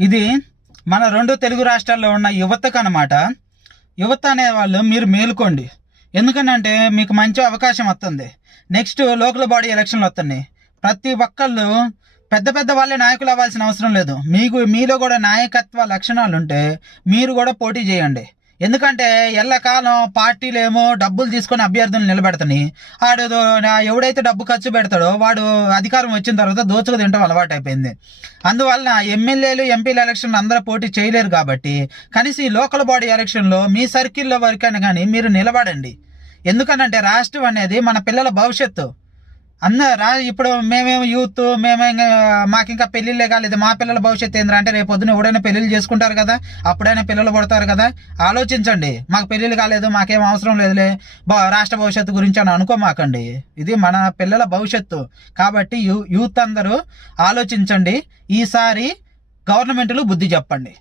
ఇది మన రెండు తెలుగు రాష్ట్రాల్లో ఉన్న యువతకు అనమాట యువత అనే వాళ్ళు మీరు మేలుకోండి. ఎందుకనంటే మీకు మంచి అవకాశం వస్తుంది. నెక్స్ట్ లోకల్ బాడీ ఎలక్షన్లు వస్తున్నాయి. ప్రతి ఒక్కళ్ళు పెద్ద పెద్ద వాళ్ళే నాయకులు అవ్వాల్సిన అవసరం లేదు. మీకు మీలో కూడా నాయకత్వ లక్షణాలు ఉంటే మీరు కూడా పోటీ చేయండి. ఎందుకంటే ఎల్లకాలం పార్టీలేమో డబ్బులు తీసుకొని అభ్యర్థులు నిలబెడతాయి ఆడు నా- ఎవడైతే డబ్బు ఖర్చు పెడతాడో వాడు అధికారం వచ్చిన తర్వాత దోచుకు తింటాం అలవాటు అయిపోయింది అందువలన ఎమ్మెల్యేలు ఎంపీల ఎలక్షన్లు అందరూ పోటీ చేయలేరు కాబట్టి కనీసం ఈ లోకల్ బాడీ ఎలక్షన్లో మీ సర్కిల్లో వరకైనా కానీ మీరు నిలబడండి. ఎందుకనంటే రాష్ట్రం అనేది మన పిల్లల భవిష్యత్తు. అన్నారా? ఇప్పుడు మేమేం యూత్ మేమే మాకు ఇంకా పెళ్ళిళ్ళే కాలేదు. మా పిల్లల భవిష్యత్తు ఏంద్రా? అంటే రేపు పొద్దున ఎవడైనా పెళ్ళిళ్ళు చేసుకుంటారు కదా అప్పుడైనా పిల్లలు పడతారు కదా ఆలోచించండి. మాకు పెళ్ళిళ్ళు కాలేదు మాకేం అవసరం లేదులే. బా రాష్ట్ర భవిష్యత్తు గురించి అని అనుకోమాకండి. ఇది మన పిల్లల భవిష్యత్తు. కాబట్టి యూ యూత్ అందరూ ఆలోచించండి. ఈసారి గవర్నమెంట్లు బుద్ధి చెప్పండి.